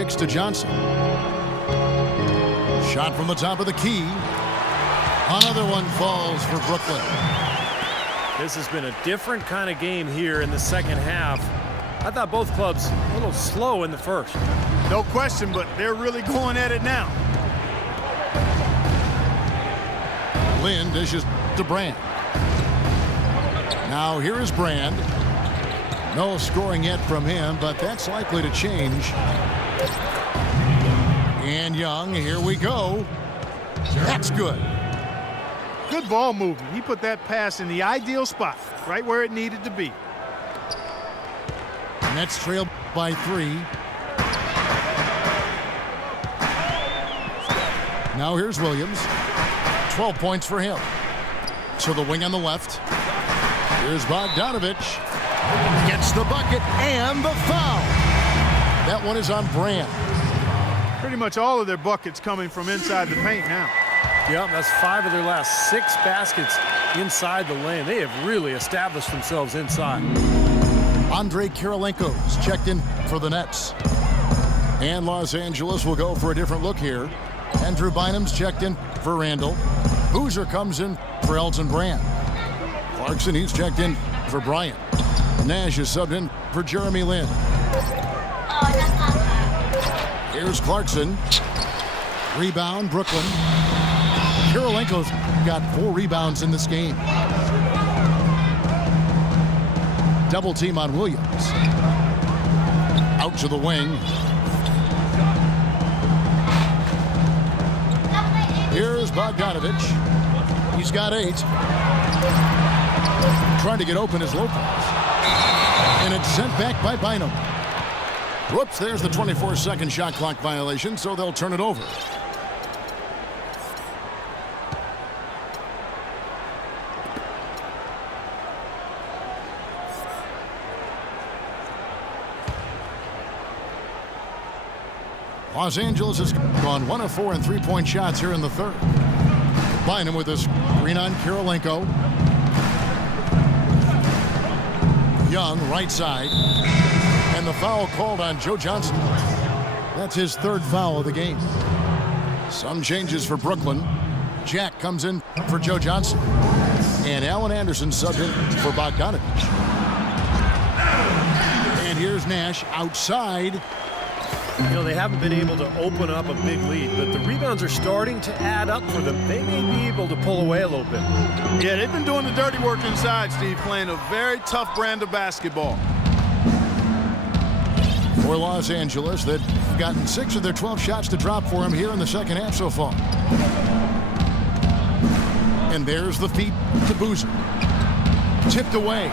kicks to Johnson. Shot from the top of the key. Another one falls for Brooklyn. This has been a different kind of game here in the second half. I thought both clubs a little slow in the first. No question, but they're really going at it now. Lynn dishes to Brand. Now here is Brand. No scoring yet from him, but that's likely to change. And Young, here we go. That's good. Good ball movement. He put that pass in the ideal spot, right where it needed to be. Nets trail by 3. Now here's Williams. 12 points for him. To the wing on the left. Here's Bogdanovich. Gets the bucket and the foul. That one is on Brand. Pretty much all of their buckets coming from inside the paint now. Yep, that's 5 of their last 6 baskets inside the lane. They have really established themselves inside. Andrei Kirilenko's checked in for the Nets. And Los Angeles will go for a different look here. Andrew Bynum's checked in for Randall. Boozer comes in for Elton Brand. Clarkson, he's checked in for Bryant. Nash is subbed in for Jeremy Lin. Here's Clarkson. Rebound, Brooklyn. Kirilenko's got 4 rebounds in this game. Double team on Williams. Out to the wing. Here's Bogdanovich. He's got 8. Trying to get open is Lopez. And it's sent back by Bynum. Whoops, there's the 24-second shot clock violation, so they'll turn it over. Los Angeles has gone 1 of 4 in 3-point shots here in the third. Bynum with a screen on Kirilenko. Young, right side. And the foul called on Joe Johnson. That's his 3rd foul of the game. Some changes for Brooklyn. Jack comes in for Joe Johnson. And Allen Anderson subbed in for Bogdanovich. And here's Nash outside. You know, they haven't been able to open up a big lead, but the rebounds are starting to add up for them. They may be able to pull away a little bit. Yeah, they've been doing the dirty work inside, Steve, playing a very tough brand of basketball. For Los Angeles, they've gotten 6 of their 12 shots to drop for him here in the second half so far. And there's the feed to Boozer. Tipped away.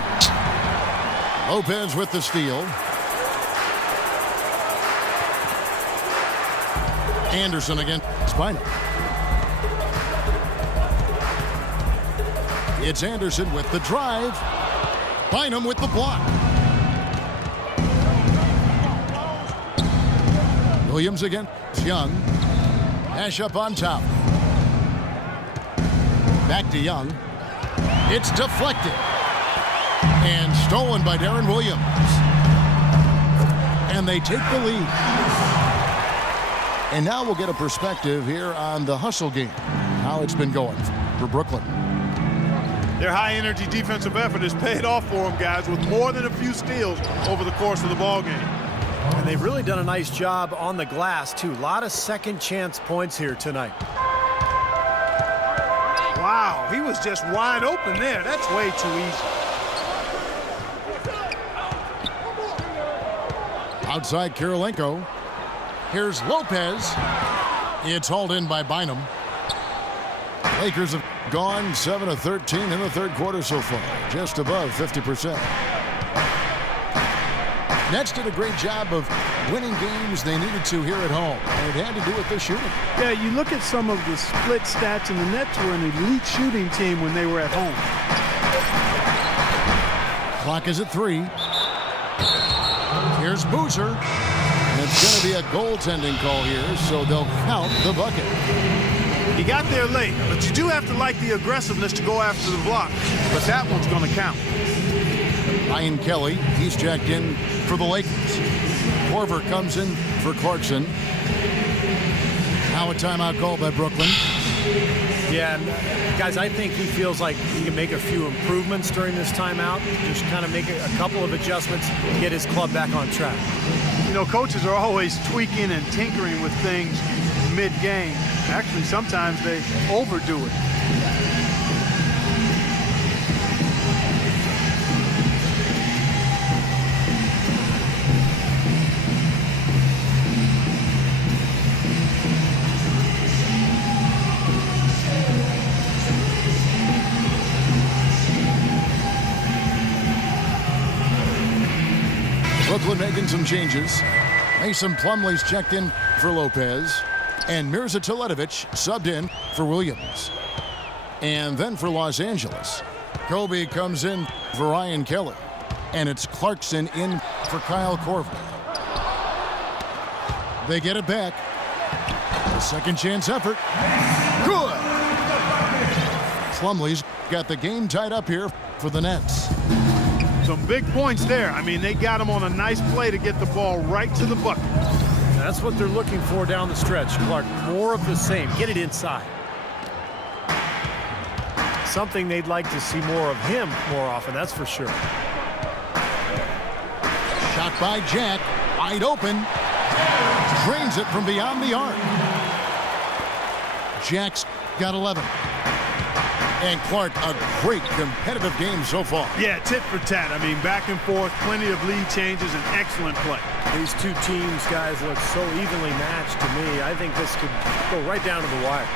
Lopez with the steal. Anderson against Bynum. It's Anderson with the drive. Bynum with the block. Williams against Young. Nash up on top. Back to Young. It's deflected. And stolen by Darren Williams. And they take the lead. And now we'll get a perspective here on the hustle game, how it's been going for Brooklyn. Their high-energy defensive effort has paid off for them, guys, with more than a few steals over the course of the ballgame. And they've really done a nice job on the glass, too. A lot of second-chance points here tonight. Wow, he was just wide open there. That's way too easy. Outside Kirilenko. Here's Lopez. It's hauled in by Bynum. Lakers have gone 7 of 13 in the third quarter so far, just above 50%. Nets did a great job of winning games they needed to here at home, and it had to do with their shooting. Yeah, you look at some of the split stats, and the Nets were an elite shooting team when they were at home. Clock is at 3. Here's Boozer. It's going to be a goaltending call here, so they'll count the bucket. He got there late, but you do have to like the aggressiveness to go after the block. But that one's going to count. Ryan Kelly, he's checked in for the Lakers. Korver comes in for Clarkson. Now a timeout called by Brooklyn. Yeah, and guys, I think he feels like he can make a few improvements during this timeout. Just kind of make a couple of adjustments, get his club back on track. You know, coaches are always tweaking and tinkering with things mid-game. Actually, sometimes they overdo it. Brooklyn making some changes. Mason Plumlee's checked in for Lopez. And Mirza Teletovic subbed in for Williams. And then for Los Angeles, Kobe comes in for Ryan Kelly. And it's Clarkson in for Kyle Korver. They get it back. A second chance effort. Good! Plumlee's got the game tied up here for the Nets. Some big points there. I mean, they got him on a nice play to get the ball right to the bucket. That's what they're looking for down the stretch, Clark. More of the same. Get it inside. Something they'd like to see more of him more often, that's for sure. Shot by Jack. Wide open. Drains it from beyond the arc. Jack's got 11. And Clark, a great competitive game so far. Yeah, tit for tat. I mean, back and forth, plenty of lead changes, and excellent play. These two teams, guys, look so evenly matched to me. I think this could go right down to the wire.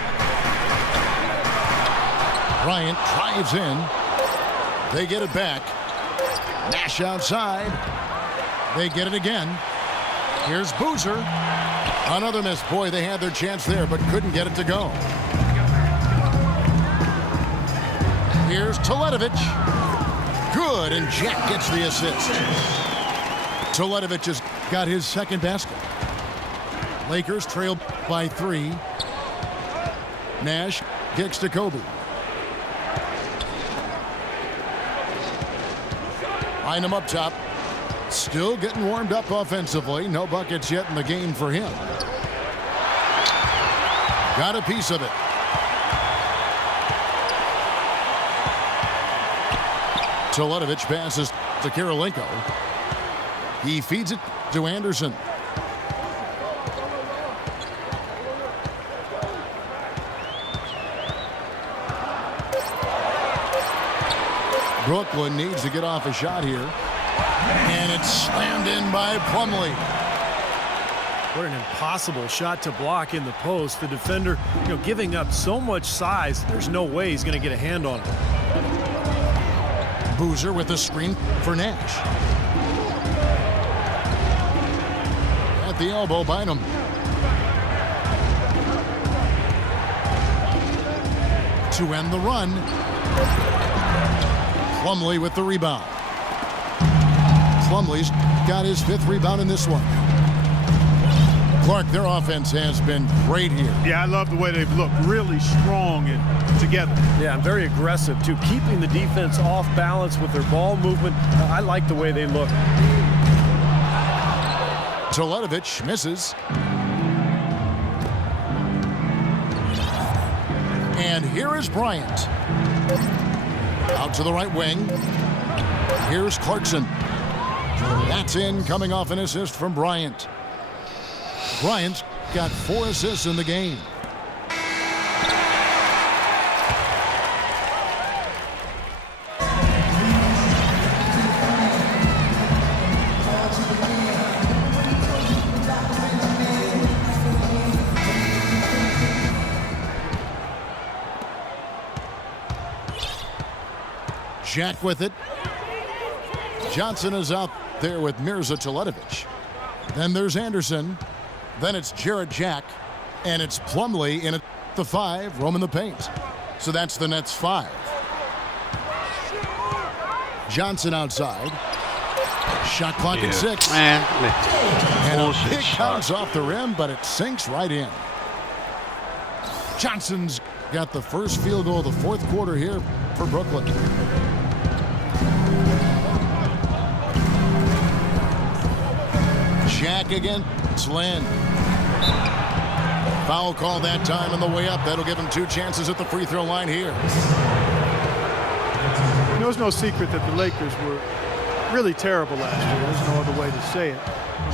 Bryant drives in. They get it back. Nash outside. They get it again. Here's Boozer. Another miss. Boy, they had their chance there, but couldn't get it to go. Here's Teletovic. Good, and Jack gets the assist. Teletovic has got his second basket. Lakers trail by 3. Nash kicks to Kobe. Line him up top. Still getting warmed up offensively. No buckets yet in the game for him. Got a piece of it. Teletovic passes to Kirilenko. He feeds it to Anderson. Brooklyn needs to get off a shot here. And it's slammed in by Plumlee. What an impossible shot to block in the post. The defender, giving up so much size, there's no way he's going to get a hand on it. Boozer with the screen for Nash. At the elbow, Bynum. To end the run. Plumlee with the rebound. Plumlee's got his 5th rebound in this one. Clark, their offense has been great here. Yeah, I love the way they've looked. Really strong and together. Yeah, and very aggressive, too. Keeping the defense off balance with their ball movement. I like the way they look. Teletovic misses. And here is Bryant. Out to the right wing. Here's Clarkson. That's in, coming off an assist from Bryant. Bryant's got 4 assists in the game. Jack with it. Johnson is out there with Mirza Teletovic. Then there's Anderson. Then it's Jarrett Jack. And it's Plumlee in at the 5, roaming the paint. So that's the Nets 5. Johnson outside. Shot clock at 6. Man, And a big bounce off the rim, but it sinks right in. Johnson's got the first field goal of the 4th quarter here for Brooklyn. Jack again. It's Lynn. Foul call that time on the way up. That'll give him 2 chances at the free throw line here. There's no secret that the Lakers were really terrible last year. There's no other way to say it.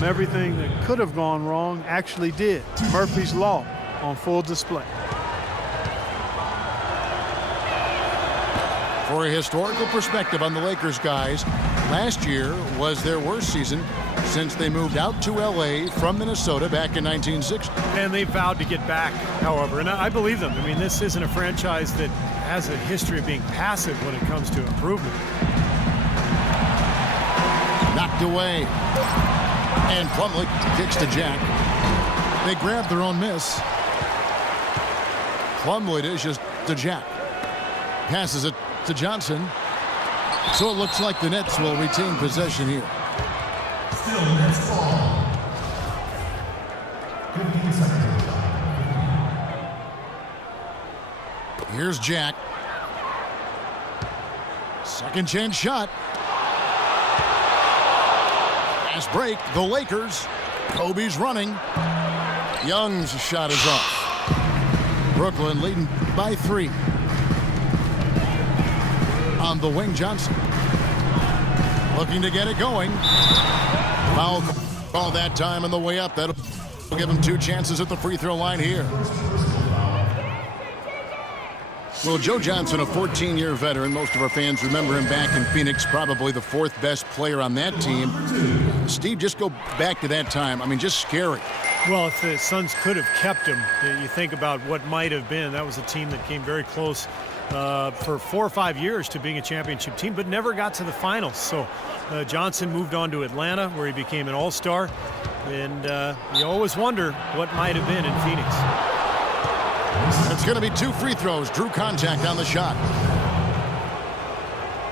Everything that could have gone wrong actually did. Murphy's Law on full display. For a historical perspective on the Lakers, guys, last year was their worst season since they moved out to L.A. from Minnesota back in 1960. And they vowed to get back, however, and I believe them. I mean, this isn't a franchise that has a history of being passive when it comes to improvement. Knocked away. And Plumlee kicks to Jack. They grab their own miss. Plumlee dishes to Jack. Passes it to Johnson. So it looks like the Nets will retain possession here. Still Nets ball. 15 seconds. Here's Jack. Second chance shot. Fast break. The Lakers. Kobe's running. Young's shot is off. Brooklyn leading by 3. On the wing, Johnson. Looking to get it going. Foul call that time on the way up. That'll give him 2 chances at the free throw line here. Well, Joe Johnson, a 14-year veteran. Most of our fans remember him back in Phoenix, probably the 4th best player on that team. Steve, just go back to that time. I mean, just scary. Well, if the Suns could have kept him, you think about what might have been. That was a team that came very close for 4 or 5 years to being a championship team, but never got to the finals. So Johnson moved on to Atlanta, where he became an all-star. And you always wonder what might have been in Phoenix. It's going to be 2 free throws. Drew contact on the shot.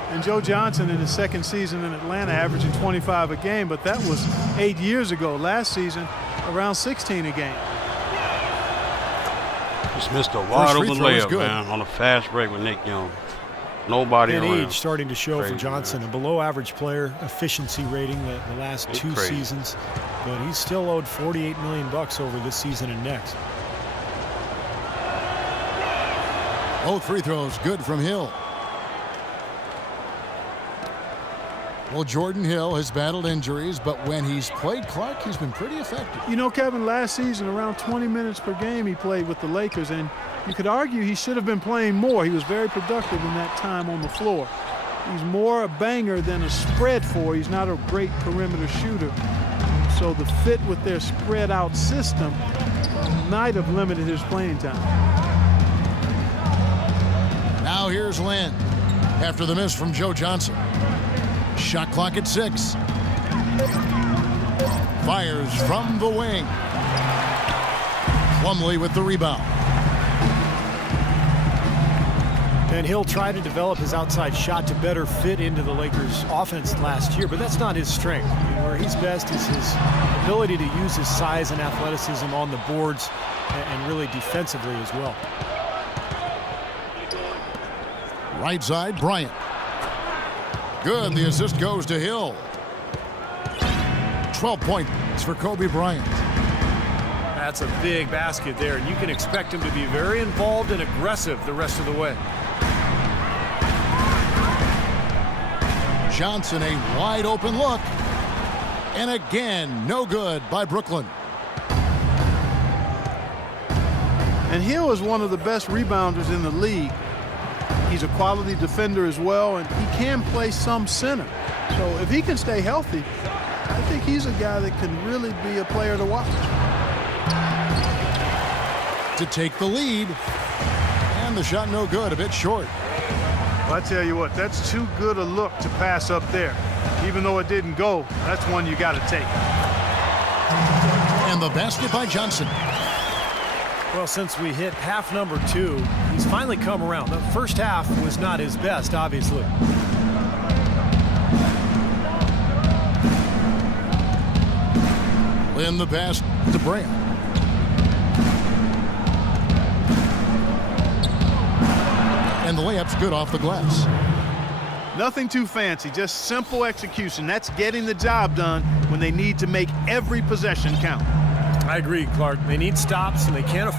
And Joe Johnson in his second season in Atlanta averaging 25 a game, but that was 8 years ago. Last season, around 16 a game. Just missed a wide open layup, good. man, on a fast break with Nick Young. Nobody And around. age starting to show Crazy, for Johnson. man. A below-average player efficiency rating the last It's 2 crazy. seasons. But he's still owed $48 million over this season and next. Both free throws good from Hill. Well, Jordan Hill has battled injuries, but when he's played Clark, he's been pretty effective. You know, Kevin, last season, around 20 minutes per game he played with the Lakers, and you could argue he should have been playing more. He was very productive in that time on the floor. He's more a banger than a spread four. He's not a great perimeter shooter. So the fit with their spread out system might have limited his playing time. Now here's Lynn after the miss from Joe Johnson. Shot clock at 6. Fires from the wing. Plumlee with the rebound. And Hill tried to develop his outside shot to better fit into the Lakers' offense last year, but that's not his strength. I mean, where he's best is his ability to use his size and athleticism on the boards and really defensively as well. Right side, Bryant. Good. The assist goes to Hill. 12 points for Kobe Bryant. That's a big basket there, and you can expect him to be very involved and aggressive the rest of the way. Johnson, a wide open look. And again, no good by Brooklyn. And Hill is one of the best rebounders in the league. He's a quality defender as well, and he can play some center. So if he can stay healthy, I think he's a guy that can really be a player to watch. To take the lead. And the shot no good, a bit short. Well, I tell you what, that's too good a look to pass up there. Even though it didn't go, that's one you got to take. And the basket by Johnson. Well, since we hit half number 2, he's finally come around. The first half was not his best, obviously. In the pass to Bryant. And the layup's good off the glass. Nothing too fancy, just simple execution. That's getting the job done when they need to make every possession count. I agree, Clark. They need stops, and they can't afford